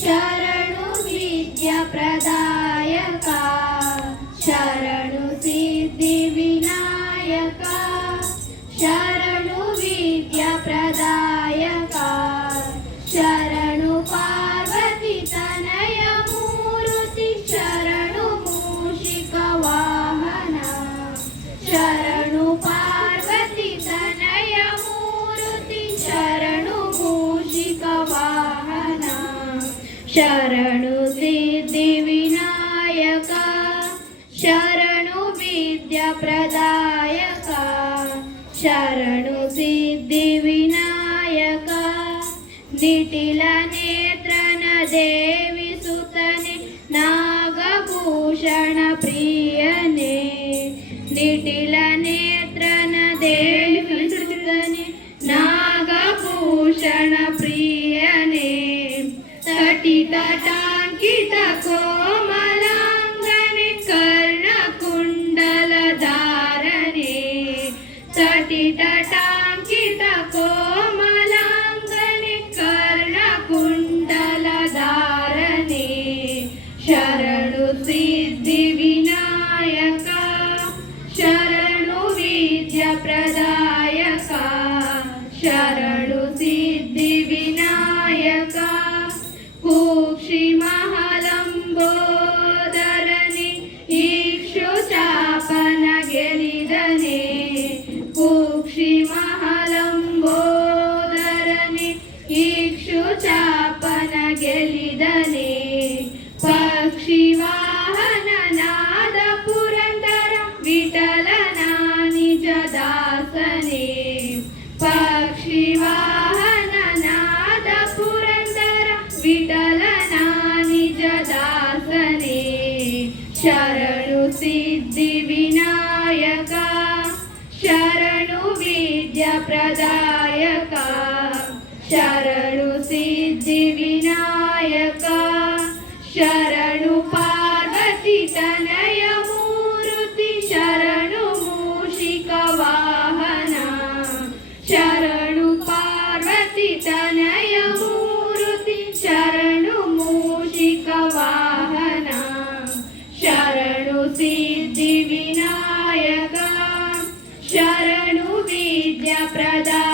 ಶರಣು ವಿದ್ಯಾಪ್ರದಾಯಕ ಶರಣು ಸಿದ್ಧಿ ವಿನಾಯಕ ಶರಣು ವಿದ್ಯಾಪ್ರದಾಯಕ ಶರಣು ಪಾರ್ವತಿ ತನಯ ಮೂರುತಿ ಶರಣು ಮೂಷಿಕ ವಾಹನ ಶರಣು ಪಾರ್ವತಿ ತನಯ ಮೂರುತಿ ಶರಣು ಮೂಷಿಕ ವಾಹನ ಶರಣು ಸಿದ್ಧಿ ವಿನಾಯಕ ಶರಣು ವಿದ್ಯಾಪ್ರದಾಯಕ ಶರಣು ಸಿದ್ಧಿ ವಿನಾಯಕ ನಿಟಿಲ ನೇತ್ರನ ದೇವಿ ಸುತನೆ ನಾಗಭೂಷಣ ಪ್ರಿಯನೇ ನಿಟಿಲ ನೇತ್ರನ ದೇವಿ ಸುತನೆ ನಾಗಭೂಷಣ ಪ್ರಿಯನೇ ತಟಿತಟಾಂಕಿತ ಕೋಮಲಾಂಗನೆ ಕರ್ಣಕುಂಡಲಧಾರನೆ ತಟಿತಟಾಂಕಿತ ಕೋಮಲಾಂಗನೆ ಕರ್ಣಕುಂಡಲಧಾರನೆ ಶರಣು ಸಿದ್ಧಿ ವಿನಾಯಕ ಶರಣು ವಿದ್ಯಾಪ್ರದಾಯಕ ಶರಣು ಸಿದ್ಧಿ ವಿನಾಯಕ ಕೂಕ್ಷಿ ಮಹಾಲಂಬೋದರನೆ ಇಕ್ಷು ಚಾಪನ ಗೆಲಿದನೆ ಕೂಕ್ಷಿ ಮಹಾಲಂಬೋದರನೆ ಇಕ್ಷು ಚಾಪನ ಗೆಲಿದನೆ ಪಕ್ಷಿ ವಾಹನನಾದ ಪುರಂದರ ವಿಠಲನ ನಿಜ ದಾಸನೆ ಪಕ್ಷಿ ವಾಹನನಾದ ಪುರಂದರ ವಿಠಲನ ನಿಜ ದಾಸನೆ ಶರಣು ಸಿದ್ಧಿ ವಿನಾಯಕ ಶರಣು ವಿದ್ಯಾಪ್ರದಾಯಕ ಶರಣು ಸಿದ್ಧಿ ವಿನಾಯಕ ಶರಣು ಪಾರ್ವತಿ ತನಯ ಮೂರುತಿ ಶರಣು ಮೂಷಿಕ ವಾಹನ ಶರಣು ಪಾರ್ವತಿ ತನಯ ಮೂರುತಿ ಶರಣು ಮೂಷಿಕ ವಾಹನ ಶರಣು ಸಿದ್ಧಿ ವಿನಾಯಕ ಶರಣು ವಿದ್ಯಾಪ್ರದಾಯಕ